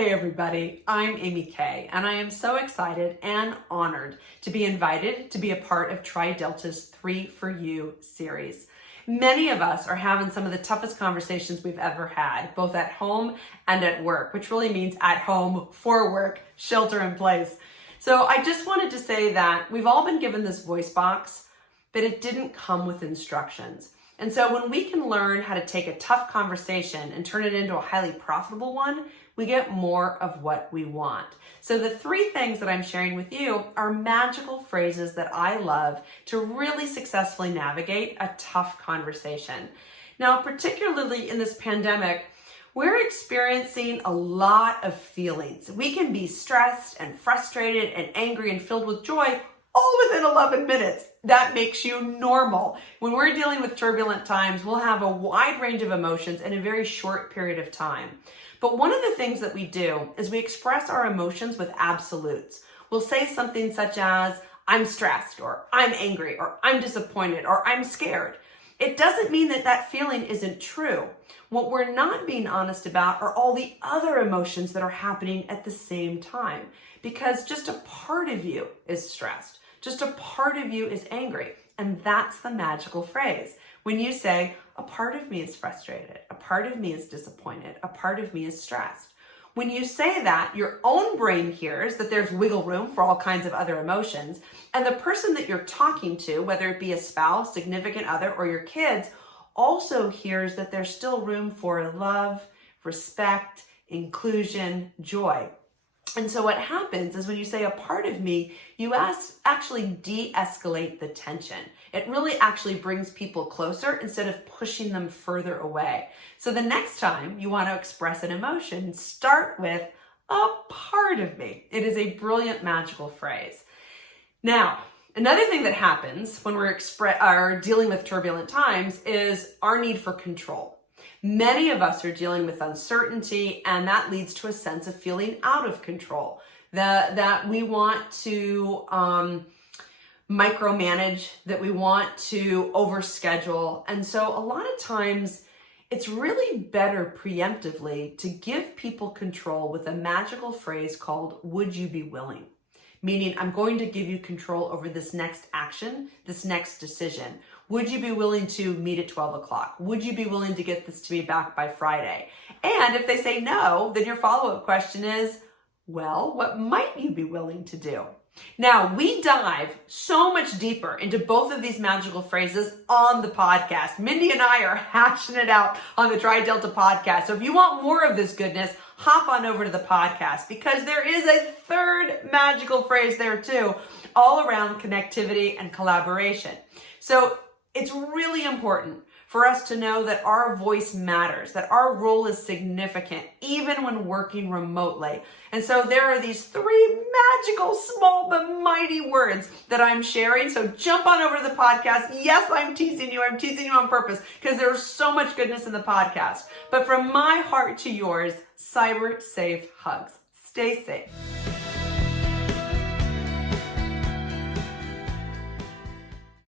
Hey everybody, I'm AmyK, and I am so excited and honored to be invited to be a part of Tri-Delta's 3 for You series. Many of us are having some of the toughest conversations we've ever had, both at home and at work, which really means at home, for work, shelter in place. So I just wanted to say that we've all been given this voice box, but it didn't come with instructions. And so when we can learn how to take a tough conversation and turn it into a highly profitable one, we get more of what we want. So the 3 things that I'm sharing with you are magical phrases that I love to really successfully navigate a tough conversation. Now, particularly in this pandemic, we're experiencing a lot of feelings. We can be stressed and frustrated and angry and filled with joy all within 11 minutes. That makes you normal. When we're dealing with turbulent times, we'll have a wide range of emotions in a very short period of time. But one of the things that we do is we express our emotions with absolutes. We'll say something such as, I'm stressed, or I'm angry, or I'm disappointed, or I'm scared. It doesn't mean that that feeling isn't true. What we're not being honest about are all the other emotions that are happening at the same time, because just a part of you is stressed. Just a part of you is angry. And that's the magical phrase. When you say, a part of me is frustrated, a part of me is disappointed, a part of me is stressed. When you say that, your own brain hears that there's wiggle room for all kinds of other emotions. And the person that you're talking to, whether it be a spouse, significant other, or your kids, also hears that there's still room for love, respect, inclusion, joy. And so what happens is when you say a part of me, you actually de-escalate the tension. It really actually brings people closer instead of pushing them further away. So the next time you want to express an emotion, start with a part of me. It is a brilliant, magical phrase. Now, another thing that happens when we're dealing with turbulent times is our need for control. Many of us are dealing with uncertainty, and that leads to a sense of feeling out of control, that we want to micromanage, that we want to overschedule. And so a lot of times it's really better preemptively to give people control with a magical phrase called, would you be willing? Meaning, I'm going to give you control over this next action, this next decision. Would you be willing to meet at 12 o'clock? Would you be willing to get this to me back by Friday? And if they say no, then your follow-up question is, well, what might you be willing to do? Now, we dive so much deeper into both of these magical phrases on the podcast. Mindy and I are hashing it out on the Tri-Delta podcast. So if you want more of this goodness, hop on over to the podcast, because there is a 3rd magical phrase there too, all around connectivity and collaboration. So it's really important for us to know that our voice matters, that our role is significant, even when working remotely. And so there are these 3 magical, small but mighty words that I'm sharing. So jump on over to the podcast. Yes, I'm teasing you. I'm teasing you on purpose because there's so much goodness in the podcast. But from my heart to yours, cyber safe hugs. Stay safe.